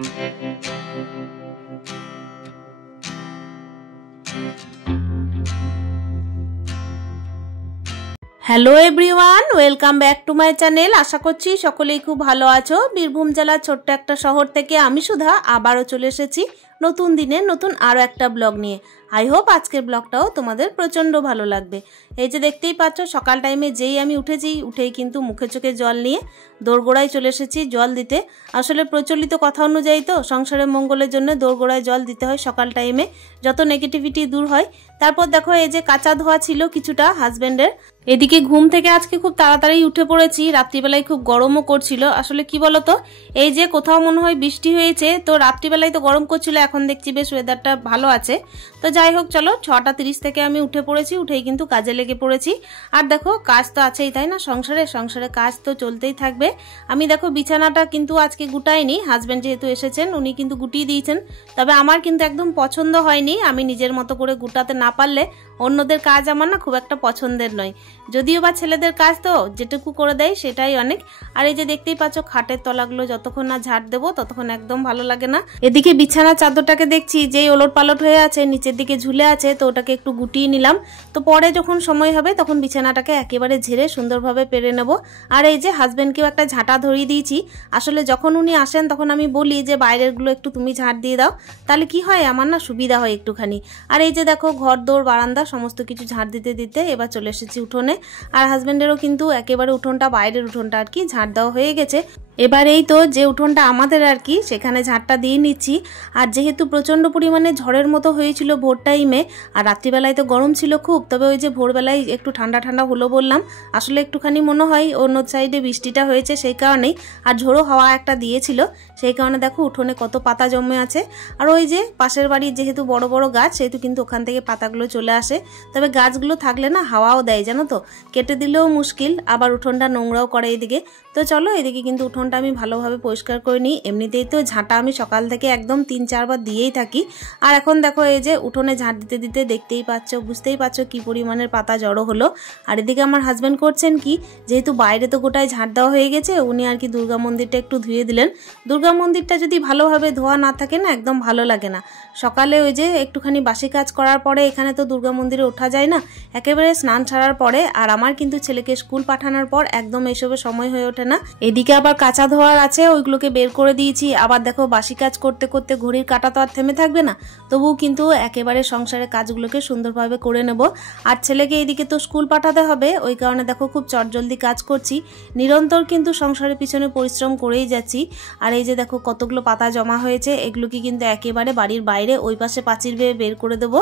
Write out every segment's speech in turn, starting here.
Hello everyone, welcome back to my channel. আশা করছি সকলেই খুব ভালো আছো। বীরভূম জেলার ছোট্ট একটা শহর থেকে আমি সুধা আবারও চলে এসেছি নতুন দিনে নতুন আরও একটা ব্লগ নিয়ে। আই হোপ আজকের ব্লগটাও তোমাদের প্রচণ্ড ভালো লাগবে। এই যে দেখতেই পাচ্ছ, সকাল টাইমে যেই আমি উঠেই কিন্তু মুখে চোখে জল নিয়ে দোরগোড়ায় চলে এসেছি জল দিতে। আসলে প্রচলিত কথা অনুযায়ী তো সংসারের মঙ্গলের জন্য দোরগোড়ায় জল দিতে হয় সকাল টাইমে, যত নেগেটিভিটি দূর হয়। তারপর দেখো এই যে কাঁচা ধোয়া ছিল কিছুটা হাজব্যান্ডের। এদিকে ঘুম থেকে আজকে খুব তাড়াতাড়ি উঠে পড়েছি, রাত্রিবেলায় খুব গরমও করছিল। আসলে কি বলতো, এই যে কোথাও মনে হয় বৃষ্টি হয়েছে, তো রাত্রিবেলায় তো গরম করছিল, এখন দেখছি বেশ ওয়েদারটা ভালো আছে। তো যাই হোক, চলো 6:30 থেকে আমি উঠে পড়েছি, উঠেই কিন্তু কাজে লেগে পড়েছি। আর দেখো কাজ তো আছেই, তাই না? সংসারে কাজ তো চলতেই থাকবে। আমি দেখো বিছানাটা কিন্তু আজকে গুটাইনি, হাজব্যান্ড যেহেতু এসেছেন উনি কিন্তু গুটিয়ে দিয়েছেন। তবে আমার কিন্তু একদম পছন্দ হয়নি, আমি নিজের মতো করে গুটাতে না পারলে অন্যদের কাজ আমার না খুব একটা পছন্দের নয়। যদিও বা ছেলেদের কাজ তো যেটুকু করে দেয় সেটাই অনেক। আর এই যে দেখতেই পাচ্ছ, খাটের তলাগুলো যতক্ষণ না ঝাড় দেবো ততক্ষণ একদম ভালো লাগে না। এদিকে বিছানার চাদরটাকে দেখছি যেই ওলট পালট হয়ে আছে, নিচের দিকে ঝুলে আছে, তো ওটাকে একটু গুটিয়ে নিলাম। তো পরে যখন সময় হবে তখন বিছানাটাকে একেবারে ঝেড়ে সুন্দরভাবে পেরে নেব। আর এই যে হাজব্যান্ডকেও একটা ঝাঁটা ধরিয়ে দিয়েছি। আসলে যখন উনি আসেন তখন আমি বলি যে বাইরেরগুলো একটু তুমি ঝাড় দিয়ে দাও, তাহলে কি হয় আমার না সুবিধা হয় একটুখানি। আর এই যে দেখো ঘর দৌড় বারান্দা সমস্ত কিছু ঝাড় দিতে দিতে এবার চলে এসেছি উঠোনে। আর হাজব্যান্ডেরও কিন্তু একেবারে উঠোনটা, বাইরের উঠোনটা আর কি ঝাড় দেওয়া হয়ে গেছে। এবার এই তো যে উঠোনটা আমাদের আর কি, সেখানে ঝাড়টা দিয়ে নিচ্ছি। আর যেহেতু প্রচণ্ড পরিমাণে ঝড়ের মতো হয়েছিল ভোর টাইমে, আর রাত্রিবেলায় তো গরম ছিল খুব, তবে ওই যে ভোরবেলায় একটু ঠান্ডা ঠান্ডা হলো বললাম, আসলে একটুখানি মনে হয় অন্য সাইডে বৃষ্টিটা হয়েছে সেই কারণেই, আর ঝোড়ো হাওয়া একটা দিয়েছিল সেই কারণে দেখো উঠোনে কত পাতা জমে আছে। আর ওই যে পাশের বাড়ির যেহেতু বড় বড় গাছ, সেহেতু কিন্তু ওখান থেকে পাতাগুলো চলে আসে। তবে গাছগুলো থাকলে না হাওয়াও দেয় জানো তো, কেটে দিলেও মুশকিল, আবার উঠোনটা নোংরাও করে এদিকে। তো চলো এদিকে কিন্তু উঠোনটা আমি ভালোভাবে পরিষ্কার করে নিই। এমনিতেই তো ঝাঁটা আমি সকাল থেকে একদম 3-4 বার দিয়েই থাকি। আর এখন দেখো এই যে উঠোনে ঝাঁট দিতে দিতে দেখতেই পাচ্ছ, বুঝতেই পারছো কি পরিমাণের পাতা জড়ো হলো। আর এদিকে আমার হাজব্যান্ড করছেন কি, যেহেতু বাইরে তো গোটায় ঝাঁট দেওয়া হয়ে গেছে, উনি আর কি দুর্গা মন্দিরটা একটু ধুয়ে দিলেন। দুর্গা মন্দিরটা যদি ভালোভাবে ধোয়া না থাকে না একদম ভালো লাগে না। সকালে ওই যে একটুখানি বাসি কাজ করার পরে, এখানে তো দুর্গা মন্দিরে ওঠা যায় না, একেবারে স্নান ছাড়ার পরে। আর আমার কিন্তু ছেলেকে স্কুল পাঠানোর পর একদম এসবের সময় হয়ে ওঠে না। এদিকে আবার কাঁচা ধোয়ার আছে, ওইগুলোকে বের করে দিয়েছি। আবার দেখো বাসি কাজ করতে করতে ঘড়ির কাঁটা তো আর থেমে থাকবে না, তবুও কিন্তু একেবারে সংসারের কাজগুলোকে সুন্দরভাবে করে নেব। আর ছেলেকে এদিকে তো স্কুল পাঠাতে হবে, ওই কারণে দেখো খুব চটজলদি কাজ করছি, নিরন্তর কিন্তু সংসারের পিছনে পরিশ্রম করেই যাচ্ছি। আর এই যে দেখো কতগুলো পাতা জমা হয়েছে, এগুলোকে কিন্তু একেবারে বাড়ির বাইরে ওই পাশে পাঁচিল বেয়ে বের করে দেবো।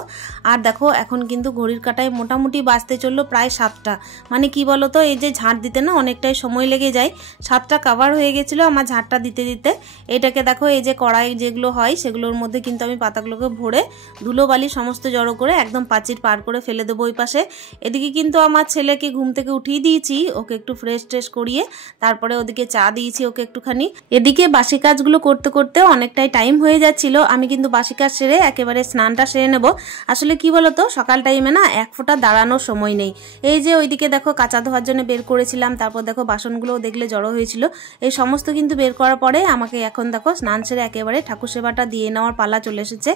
আর দেখো এখন কিন্তু ঘড়ির কাঁটায় মোটামুটি বাজতে চললো প্রায় 7টা। মানে কি বলতো, এই যে ঝাঁট দিতে না অনেকটাই সময় লেগে যায়, 7টা কাভার হয়ে গেছিলো আমার ঝাঁটটা দিতে দিতে। এটাকে দেখো এই যে কড়াই যেগুলো হয় সেগুলোর মধ্যে কিন্তু আমি পাতাগুলোকে ভরে ধুলোবালি সমস্ত জড়ো করে একদম পাঁচিল পার করে ফেলে দেবো ওই পাশে। এদিকে কিন্তু আমার ছেলেকে ঘুম থেকে উঠিয়ে দিয়েছি, ওকে একটু ফ্রেশ ট্রেশ করিয়ে তারপরে ওদিকে চা দিয়েছি ওকে একটুখানি। এদিকে বাসি কাজগুলো করতে করতে অনেকটাই টাইম হয়ে যাচ্ছিল, আমি কিন্তু বাসি কাজ সেরে একেবারে স্নানটা সেরে নেব। আসলে কি বলতো, সকাল টাইমে না এক ফোঁটা দাঁড়ানোর সময় নেই। এই যে ওইদিকে দেখো কাঁচা ধোয়ার জন্য বের করেছিলাম, তারপর দেখো বাসনগুলো দেখলে জড়ো হয়েছিল, এই সমস্ত কিন্তু বের করার পরে আমাকে এখন দেখো স্নান সেরে একেবারে ঠাকুর সেবাটা দিয়ে নেওয়ার পালা চলে এসেছে।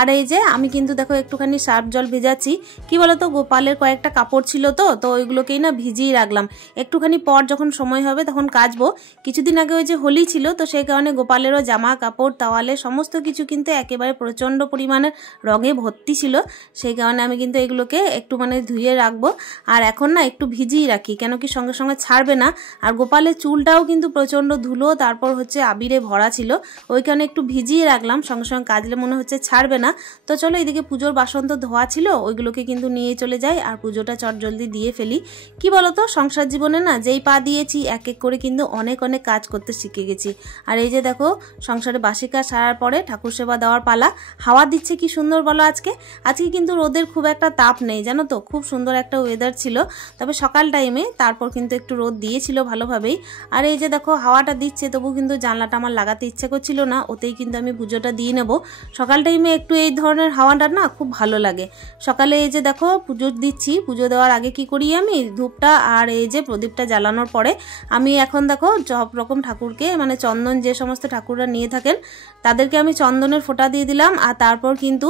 আর এই যে আমি কিন্তু দেখো একটুখানি সার্ফ জল ভেজাচ্ছি। কি বলতো, গোপালের কয়েকটা কাপড় ছিল তো ওইগুলোকেই না ভিজিয়ে রাখলাম, একটুখানি পর যখন সময় হবে তখন কাচবো। কিছুদিন আগে ওই যে হোলি ছিল, তো সেই কারণে গোপালেরও জামা কাপড় তাওয়ালে সমস্ত কিছু কিন্তু একেবারে প্রচণ্ড পরিমাণের রঙে ভর্তি ছিল, সেই কারণে আমি কিন্তু এগুলোকে একটু মানে ধুয়ে রাখবো। আর এখন না একটু ভিজিয়ে রাখি, কেন কি সঙ্গে সঙ্গে ছাড়বে না। আর গোপালের চুলটাও কিন্তু প্রচণ্ড ধুলো, তারপর হচ্ছে আবিরে ভরা ছিল, ওই কারণে একটু ভিজিয়ে রাখলাম, সঙ্গে সঙ্গে কাজলে মনে হচ্ছে ছাড়বে না। তো চলো এদিকে পুজোর বাসন তো ধোয়া ছিল, ওইগুলোকে কিন্তু নিয়ে চলে যাই আর পুজোটা চটজলদি দিয়ে ফেলি। কি বলতো, সংসার জীবনে না যেই পা দিয়েছি এক এক করে কিন্তু অনেক অনেক কাজ করতে শিখে গেছি। আর এই যে দেখো সংসারে বাসি কাজ সারার পরে ঠাকুর সেবা দেওয়ার পালা। হাওয়া দিচ্ছে কি সুন্দর বলো আজকে কিন্তু রোদের খুব একটা তাপ নেই জানো তো, খুব সুন্দর একটা ওয়েদার ছিল। তবে সকাল টাইমে তারপর কিন্তু একটু রোদ দিয়েছিল ভালোভাবেই। আর এই যে দেখো হাওয়াটা দিচ্ছে, তবু কিন্তু জানলাটা আমার লাগাতে ইচ্ছে করছিল না, ওতেই কিন্তু আমি পুজোটা দিয়ে নেব। সকাল টাইমে একটু এই ধরনের হাওয়াটা না খুব ভালো লাগে। সকালে এই যে দেখো পুজো দিচ্ছি, পুজো দেওয়ার আগে কি করি আমি ধূপটা আর এই যে প্রদীপটা জ্বালানোর পরে আমি এখন দেখো সব রকম ঠাকুরকে মানে চন্দন যে সমস্ত ঠাকুররা নিয়ে থাকেন তাদেরকে আমি চন্দনের ফোঁটা দিয়ে দিলাম, আর তারপর কিন্তু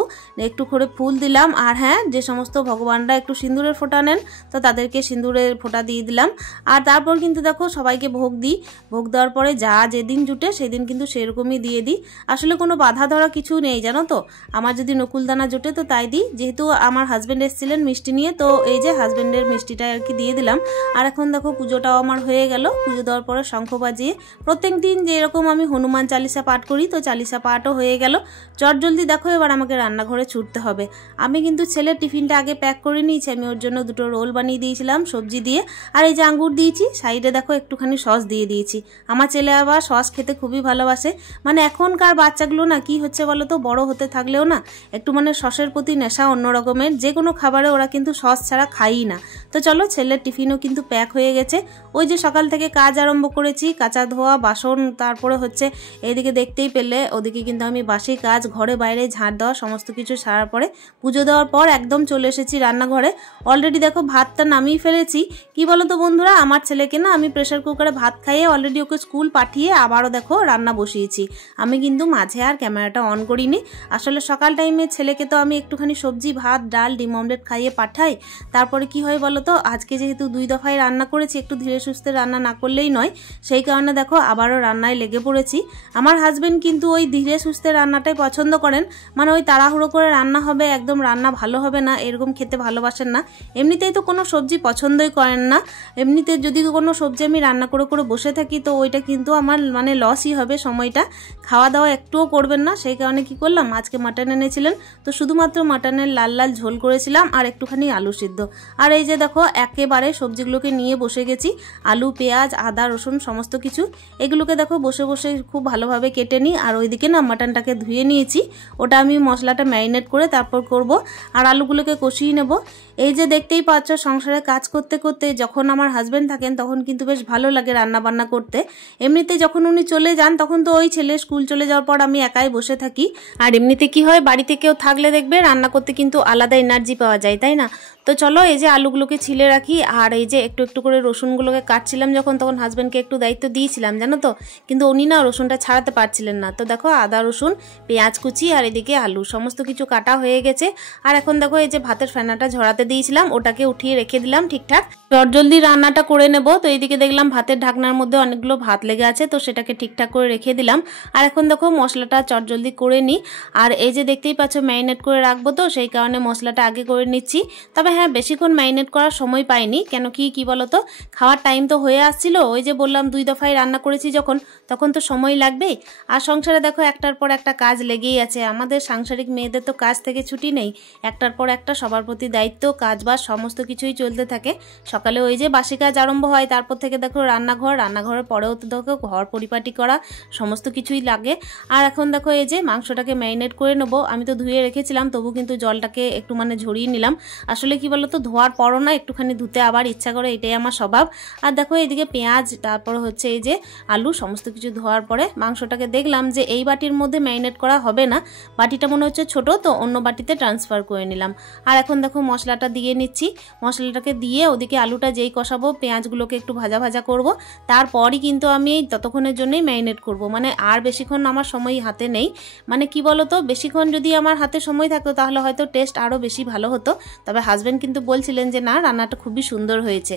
একটু করে ফুল দিলাম। আর হ্যাঁ, যে সমস্ত ভগবানরা একটু সিঁদুরের ফোঁটা নেন তো তাদেরকে সিঁদুরের ফোঁটা দিয়ে দিলাম। আর তারপর কিন্তু দেখো সবাইকে ভোগ দিই। ভোগ দেওয়ার পরে যা যেদিন জুটে সেদিন কিন্তু সেরকমই দিয়ে দিই। আসলে কোনো বাধা ধরা কিছু নেই জানো তো, আমার যদি নকুলদানা জোটে তো তাই দিই। যেহেতু আমার হাজব্যান্ড এসেছিলেন মিষ্টি নিয়ে, তো এই যে হাজব্যান্ডের মিষ্টিটা আর কি দিয়ে দিলাম। আর এখন দেখো পুজোটাও আমার হয়ে গেল। পুজো দেওয়ার পরে শঙ্খ বাজিয়ে প্রত্যেক দিন যেরকম আমি হনুমান চালিসা পাঠ করি তো চালিসা পাঠও হয়ে গেল। চটজলদি দেখো এবার আমাকে রান্নাঘরে ছুটতে হবে। আমি কিন্তু ছেলের টিফিনটা আগে প্যাক করে নিয়েছি। আমি ওর জন্য দুটো রোল বানিয়ে দিয়েছিলাম সবজি দিয়ে, আর এই যে আঙ্গুর দিয়েছি, সাইডে দেখো একটুখানি সস দিয়ে দিয়েছি। আমার ছেলে আবার সস খেতে খুবই ভালোবাসে। মানে এখনকার বাচ্চাগুলো না কি হচ্ছে বলো তো, বড় হতে থাকলেও না একটু মানে সসের প্রতি নেশা অন্য রকমের। যে কোনো খাবারে ওরা কিন্তু সস ছাড়া খায়ই না। তো চলো ছেলের টিফিনও কিন্তু প্যাক হয়ে গেছে। ওই যে সকাল থেকে কাজ আরম্ভ করেছি, কাঁচা ধোয়া বাসন, তারপরে হচ্ছে এইদিকে দেখতেই পেলে ওদিকে কিন্তু আমি বাসি কাজ ঘরে বাইরে ঝাড় দেওয়া সমস্ত কিছু সারার পরে পুজো দেওয়ার পর একদম চলে এসেছি রান্নাঘরে। অলরেডি দেখো ভাতটা নামিয়ে ফেলেছি। কি বলো তো বন্ধুরা, আমার ছেলেকে না আমি প্রেসার কুকারে ভাত খাইয়ে অলরেডি ওকে স্কুল পাঠিয়ে আবারও দেখো রান্না বসিয়েছি। আমি কিন্তু মাঝে আর ক্যামেরাটা অন করিনি। আসলে সকাল টাইমে ছেলেকে তো আমি একটুখানি সবজি ভাত ডাল ডিম অমলেট খাইয়ে পাঠাই। তারপরে কি হয় বলো তো, আজকে যেহেতু 2 দফায় রান্না করেছি, একটু ধীরে সুস্থে রান্না না করলেই নয়, সেই কারণে দেখো আবারও রান্নায় লেগে পড়েছি। আমার হাজবেন্ড কিন্তু ওই ধীরে সুস্থে রান্নাটাই পছন্দ করেন। মানে ওই তাড়াহুড়ো করে রান্না হবে, একদম রান্না ভালো হবে না এরকম খেতে ভালোবাসেন না। এমনিতেই তো কোনো সবজি পছন্দই করেন না। এমনিতে যদি কোনো সবজি আমি রান্না করে করে বসে থাকি তো ওইটা কিন্তু আমার মানে লসই হবে, সময়টা খাওয়া দাওয়া একটুও করবেন না। সেই কারণে কি করলাম, আজকে মাটন এনেছিলেন তো শুধুমাত্র মাটনের লাল লাল ঝোল করেছিলাম আর একটুখানি আলু সিদ্ধ। আর এই যে দেখো একেবারে সবজিগুলোকে নিয়ে বসে গেছি, আলু পেঁয়াজ আদা রসুন সমস্ত কিছু এগুলোকে দেখো বসে বসে খুব ভালোভাবে কেটে নিই। আর ওইদিকে না মাটনটাকে ধুয়ে নিয়েছি, ওটা আমি মশলাটা ম্যারিনেট করে তারপর করব। আর আলুগুলোকে কষিয়ে নেব। এই যে দেখতেই পাচ্ছ সংসারে কাজ করতে করতে যখন আমার হাজব্যান্ড থাকেন তখন কিন্তু বেশ ভালো লাগে রান্না বান্না করতে। এমনিতে যখন উনি চলে যান তখন তো ওই ছেলে স্কুল চলে যাওয়ার পর আমি একাই বসে থাকি। আর এমনিতে কি হয়, বাড়িতে কেউ থাকলে দেখবে রান্না করতে কিন্তু আলাদা এনার্জি পাওয়া যায়, তাই না? তো চলো এই যে আলুগুলোকে ছিলে রাখি। আর এই যে একটু একটু করে রসুনগুলোকে কাটছিলাম যখন, তখন হাজব্যান্ডকে একটু দায়িত্ব দিয়েছিলাম জানো তো, কিন্তু উনি না রসুনটা ছাড়াতে পারছিলেন না। তো দেখো আদা রসুন পেঁয়াজ কুচি আর এদিকে আলু সমস্ত কিছু কাটা হয়ে গেছে। আর এখন দেখো এই যে ভাতের ফেনাটা ঝরাতে দিয়েছিলাম ওটাকে উঠিয়ে রেখে দিলাম ঠিকঠাক, জলদি রান্নাটা করে নেব। তো এইদিকে দেখলাম ভাতের ঢাকনার মধ্যে অনেকগুলো ভাত লেগে আছে, তো সেটাকে ঠিকঠাক করে রেখে দিলাম। আর এখন দেখো মশলাটা জলদি করে নিই। আর এই যে দেখতেই পাচ্ছ ম্যারিনেট করে রাখবো, তো সেই কারণে মশলাটা আগে করে নিচ্ছি। তবে হ্যাঁ, বেশিক্ষণ ম্যারিনেট করার সময় পাইনি, কেন কি বলতো, খাওয়ার টাইম তো হয়ে আসছিল। ওই যে বললাম 2 দফায় রান্না করেছি যখন, তখন তো সময় লাগবেই। আর সংসারে দেখো একটার পর একটা কাজ লেগেই আছে। আমাদের সাংসারিক মেয়েদের তো কাজ থেকে ছুটি নেই, একটার পর একটা সবার প্রতি দায়িত্ব, কাজ বাজ সমস্ত কিছুই চলতে থাকে। সকালে ওই যে বাসি কাজ আরম্ভ হয়, তারপর থেকে দেখো রান্নাঘরের পরেও তো দেখো ঘর পরিপাটি করা সমস্ত কিছুই লাগে। আর এখন দেখো এই যে মাংসটাকে ম্যারিনেট করে নেবো। আমি তো ধুয়ে রেখেছিলাম, তবু কিন্তু জলটাকে একটু মানে ঝরিয়ে নিলাম। আসলে কি বলতো, ধোয়ার পরও না একটুখানি ধুতে আবার ইচ্ছা করে, এটাই আমার স্বভাব। আর দেখো এইদিকে পেঁয়াজ তারপর হচ্ছে এই যে আলু সমস্ত কিছু ধোয়ার পরে মাংসটাকে দেখলাম যে এই বাটির মধ্যে ম্যারিনেট করা হবে না, বাটিটা মনে হচ্ছে ছোট, তো অন্য বাটিতে ট্রান্সফার করে নিলাম। আর এখন দেখো মশলাটা দিয়ে নিচ্ছি। মশলাটাকে দিয়ে ওদিকে আলুটা যেই কষাবো পেঁয়াজগুলোকে একটু ভাজা ভাজা করব, তারপরই কিন্তু আমি ততক্ষণের জন্যই ম্যারিনেট করব। মানে আর বেশিক্ষণ আমার সময় হাতে নেই। মানে কি বলতো, বেশিক্ষণ যদি আমার হাতে সময় থাকতো তাহলে হয়তো টেস্ট আরও বেশি ভালো হতো। তবে হাজব্যান্ড কিন্তু বলছিলেন যে না, রান্নাটা খুবই সুন্দর হয়েছে।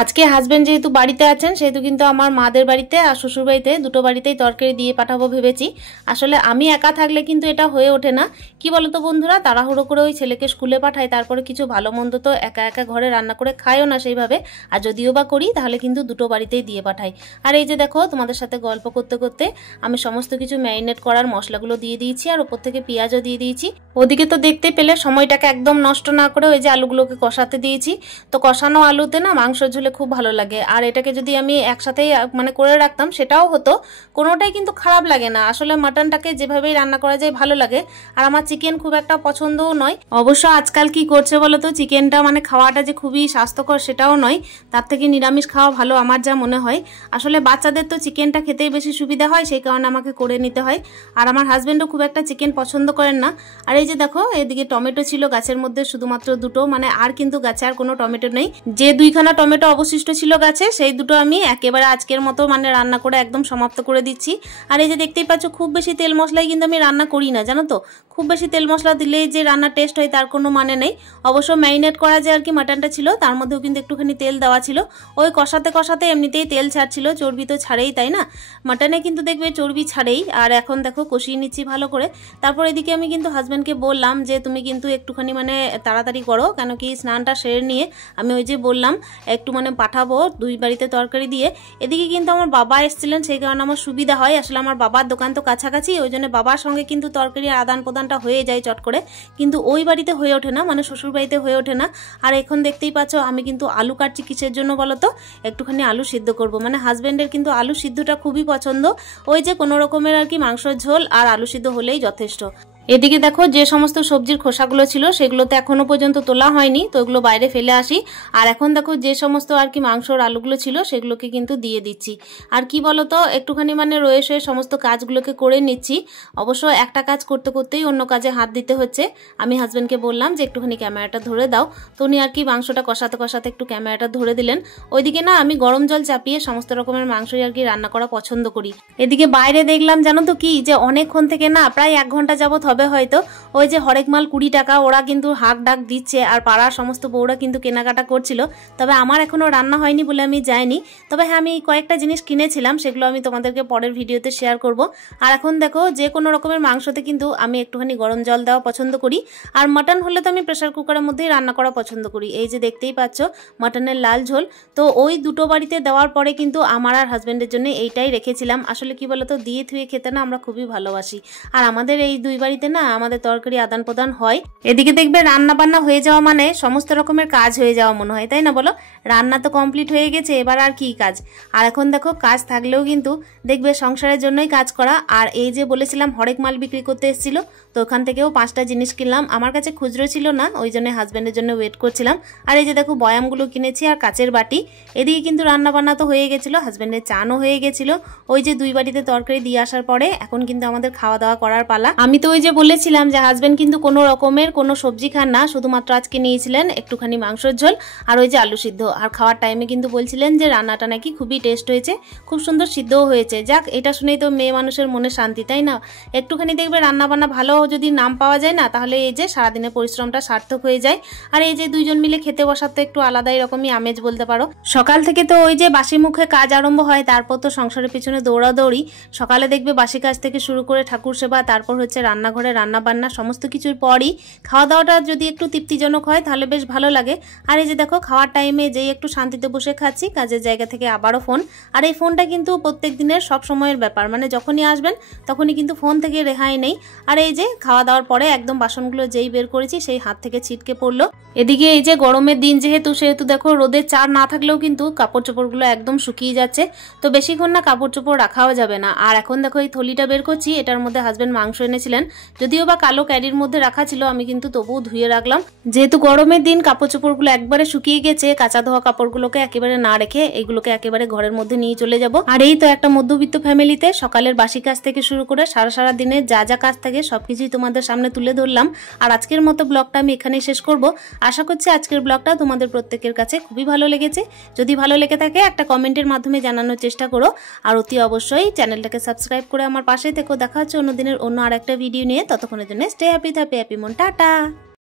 আজকে হাজব্যান্ড যেহেতু বাড়িতে আছেন, সেহেতু কিন্তু আমার মাদের বাড়িতে আর শ্বশুর বাড়িতে দুটো বাড়িতেই তরকারি দিয়ে পাঠাবো ভেবেছি। আসলে আমি একা থাকলে কিন্তু এটা হয়ে ওঠে না। কি বলতো বন্ধুরা, তাড়াহুড়ো করে ওই ছেলেকে স্কুলে পাঠাই, তারপরে কিছু ভালো মন্দ তো একা একা ঘরে রান্না করে খায়ও না সেইভাবে। আর যদিও বা করি তাহলে কিন্তু দুটো বাড়িতেই দিয়ে পাঠাই। আর এই যে দেখো তোমাদের সাথে গল্প করতে করতে আমি সমস্ত কিছু ম্যারিনেট করার মশলাগুলো দিয়ে দিয়েছি, আর ওপর থেকে পেঁয়াজও দিয়ে দিয়েছি। ওদিকে তো দেখতে পেলে সময়টাকে একদম নষ্ট না করে ওই যে আলুগুলো আলুগুলোকে কষাতে দিয়েছি। তো কষানো আলুতে না মাংস ঝোলে খুব ভালো লাগে। আর এটাকে যদি আমি একসাথেই মানে করে রাখতাম সেটাও হতো, কোনোটাই কিন্তু খারাপ লাগে না। আসলে মাটনটাকে যেভাবেই রান্না করা যায় ভালো লাগে। আর আমার চিকেন খুব একটা পছন্দও নয়। অবশ্য আজকাল কি করছে বলো তো, চিকেনটা মানে খাওয়াটা যে খুবই স্বাস্থ্যকর সেটাও নয়, তার থেকে নিরামিষ খাওয়া ভালো আমার যা মনে হয়। আসলে বাচ্চাদের তো চিকেনটা খেতেই বেশি সুবিধা হয়, সেই কারণে আমাকে করে নিতে হয়। আর আমার হাজবেন্ডও খুব একটা চিকেন পছন্দ করেন না। আর এই যে দেখো এদিকে টমেটো ছিল গাছের মধ্যে শুধুমাত্র দুটো, মানে আর কিন্তু গাছে আর কোনো টমেটো নেই। যে দুইখানা টমেটো অবশিষ্ট ছিল গাছে সেই দুটো আমি একেবারে আজকের মতো মানে রান্না করে একদম সমাপ্ত করে দিচ্ছি। আর এই যে দেখতেই পাচ্ছ খুব বেশি তেল মশলাই কিন্তু আমি রান্না করি না, জানো তো। খুব বেশি তেল মশলা দিলেই যে রান্নার টেস্ট হয় তার কোনো মানে নেই। অবশ্য ম্যারিনেট করা যে আর কি মাটনটা ছিল তার মধ্যেও কিন্তু একটুখানি তেল দেওয়া ছিল। ওই কষাতে কষাতে এমনিতেই তেল ছাড়ছিল, চর্বি তো ছাড়েই তাই না, মাটনে কিন্তু দেখবে চর্বি ছাড়েই। আর এখন দেখো কষিয়ে নিচ্ছি ভালো করে। তারপর এদিকে আমি কিন্তু হাজব্যান্ডকে বললাম যে তুমি কিন্তু একটুখানি মানে তাড়াতাড়ি করো, কেন কি স্নানটা সেরে নিয়ে আমি ওই যে বললাম একটু মানে পাঠাবো দুই বাড়িতে তরকারি দিয়ে। এদিকে কিন্তু আমার বাবা এসেছিলেন, সেই কারণে আমার সুবিধা হয়। আসলে আমার বাবার দোকান তো কাছাকাছি, ওই জন্য বাবার সঙ্গে কিন্তু তরকারির আদান প্রদানটা হয়ে যায় চট করে, কিন্তু ওই বাড়িতে হয়ে ওঠে না, মানে শ্বশুর বাড়িতে হয়ে ওঠে না। আর এখন দেখতেই পাচ্ছ আমি কিন্তু আলু কাটছি কিসের জন্য বলো তো, একটুখানি আলু সিদ্ধ করব। মানে হাজব্যান্ডের কিন্তু আলু সিদ্ধটা খুবই পছন্দ, ওই যে কোনো রকমের আর কি মাংসের ঝোল আর আলু সিদ্ধ হলেই যথেষ্ট। এদিকে দেখো যে সমস্ত সবজির খোসাগুলো ছিল সেগুলোতে এখনো পর্যন্ত তোলা হয়নি, তো ওগুলো বাইরে ফেলে আসি। আর এখন দেখো যে সমস্ত আর কি মাংসর আলুগুলো ছিল সেগুলোকে কিন্তু দিয়ে দিচ্ছি। আর কি বলতো একটুখানি মানে রয়ে শয়ে সমস্ত কাজগুলোকে করে নিচ্ছি। অবশ্য একটা কাজ করতে করতেই অন্য কাজে হাত দিতে হচ্ছে। আমি হাজব্যান্ডকে বললাম যে একটুখানি ক্যামেরাটা ধরে দাও, তো উনি আর কি মাংসটা কষাতে কষাতে একটু ক্যামেরাটা ধরে দিলেন। ওইদিকে না আমি গরম জল চাপিয়ে সমস্ত রকমের মাংসই আর কি রান্না করা পছন্দ করি। এদিকে বাইরে দেখলাম জানো তো কি, যে অনেকক্ষণ থেকে না প্রায় 1 ঘন্টা যাবত হবে হয়তো, ওই যে হরেক মাল 20 টাকা ওরা কিন্তু হাক ডাক দিচ্ছে, আর পাড়ার সমস্ত বউরা কিন্তু কেনাকাটা করছিল। তবে আমার এখনো রান্না হয়নি বলে আমি যাইনি। তবে হ্যাঁ আমি কয়েকটা জিনিস কিনেছিলাম, সেগুলো আমি তোমাদেরকে পরের ভিডিওতে শেয়ার করব। আর এখন দেখো যে কোনো রকমের মাংসতে কিন্তু আমি একটুখানি গরম জল দেওয়া পছন্দ করি। আর মাটন হলে তো আমি প্রেসার কুকারের মধ্যেই রান্না করা পছন্দ করি। এই যে দেখতেই পাচ্ছ মাটনের লাল ঝোল, তো ওই দুটো বাড়িতে দেওয়ার পরে কিন্তু আমার আর হাজব্যান্ডের জন্য এইটাই রেখেছিলাম। আসলে কি বলতো দিয়ে ধুয়ে খেতে না আমরা খুবই ভালোবাসি। আর আমাদের এই দুই বাড়িতে না আমাদের তরকারি আদান প্রদান হয়। এদিকে দেখবে রান্না বান্না হয়ে যাওয়া মানে সমস্ত রকমের কাজ হয়ে যাওয়া মনে হয়, তাই না বলো। রান্না তো কমপ্লিট হয়ে গেছে, এবার আর কি কাজ। আর এখন দেখো কাজ থাকলেও কিন্তু দেখবে সংসারের জন্যই কাজ করা। আর এই যে বলেছিলাম হরেক মাল বিক্রি করতে এসেছিল, তো ওখান থেকেও 5টা জিনিস কিনলাম। আমার কাছে খুচরো ছিল না, ওই জন্য হাজব্যান্ডের জন্য ওয়েট করছিলাম। আর এই যে দেখো বয়ামগুলো কিনেছি আর কাচের বাটি। এদিকে কিন্তু রান্না বান্না তো হয়ে গেছিলো, হাজব্যান্ডের চানও হয়ে গেছিলো। ওই যে দুই বাড়িতে তরকারি দিয়ে আসার পরে এখন কিন্তু আমাদের খাওয়া দাওয়া করার পালা। আমি তো ওই যে বলেছিলাম যে হাজব্যান্ড কিন্তু কোনো রকমের কোনো সবজি খান না, শুধুমাত্র আজকে নিয়েছিলেন একটুখানি মাংসের ঝোল আর ওই যে আলু সিদ্ধ। আর খাওয়ার টাইমে কিন্তু বলছিলেন যে রান্নাটা নাকি খুবই টেস্ট হয়েছে, খুব সুন্দর সিদ্ধও হয়েছে। যাক, এটা শুনেই তো মেয়ে মানুষের মনে শান্তি, তাই না। একটুখানি দেখবে রান্না বান্না ভালো যদি নাম পাওয়া যায় না, তাহলে এই যে সারাদিনের পরিশ্রমটা সার্থক হয়ে যায়। আর এই যে দুইজন মিলে খেতে বসার তো একটু আলাদাই রকমই আমেজ বলতে পারো। সকাল থেকে তো ওই যে বাসি মুখে কাজ আরম্ভ হয়, তারপর তো সংসারের পিছনে দৌড়াদৌড়ি। সকালে দেখবে বাসি কাজ থেকে শুরু করে ঠাকুর সেবা, তারপর হচ্ছে রান্নাঘরে রান্না বান্না, সমস্ত কিছুর পরই খাওয়া দাওয়াটা যদি একটু তৃপ্তিজনক হয় তাহলে বেশ ভালো লাগে। আর এই যে দেখো খাওয়ার টাইমে যেই একটু শান্তিতে বসে খাচ্ছি, কাজের জায়গা থেকে আবারও ফোন। আর এই ফোনটা কিন্তু প্রত্যেক দিনের সব সময়ের ব্যাপার, মানে যখনই আসবেন তখনই কিন্তু ফোন থেকে রেহাই নেই। আর এই যে খাওয়া দাওয়ার পরে একদম বাসনগুলো যেই বের করেছি সেই হাত থেকে ছিটকে পড়লো। এদিকে এই যে গরমের দিন সেহেতু দেখো রোদের চার না থাকলেও কিন্তু কাপড় চোপড়গুলো একদম শুকিয়ে যাচ্ছে, তো বেশিক্ষণ না কাপড় চোপড় রাখাও যাবে না। আর এখন দেখো এই থলিটা বের করছি, এটার মধ্যে হাজবেন্ড মাংস এনেছিলেন, যদিও বা কালো ক্যারির মধ্যে রাখা ছিল, আমি কিন্তু তবুও ধুয়ে রাখলাম। যেহেতু গরমের দিন কাপড় চোপড়গুলো একবারে শুকিয়ে গেছে, কাঁচা ধোয়া কাপড়গুলোকে একেবারে না রেখে এইগুলোকে একেবারে ঘরের মধ্যে নিয়ে চলে যাব। আর এই তো একটা মধ্যবিত্ত ফ্যামিলিতে সকালের বাসি কাজ থেকে শুরু করে সারা দিনের যা যা কাজ থাকে সবকিছুই তোমাদের সামনে তুলে ধরলাম। আর আজকের মতো ব্লগটা আমি এখানেই শেষ করব। আশা করছি আজকের ব্লগটা তোমাদের প্রত্যেকের কাছে খুবই ভালো লেগেছে। যদি ভালো লেগে থাকে একটা কমেন্টের মাধ্যমে জানানোর চেষ্টা করো। আর অতি অবশ্যই চ্যানেলটাকে সাবস্ক্রাইব করে আমার পাশে থেকো। দেখা হচ্ছে অন্য দিনের অন্য আর একটা ভিডিও নিয়ে। ততক্ষণের জন্য স্টে হ্যাপি, হ্যাপি মন, টাটা।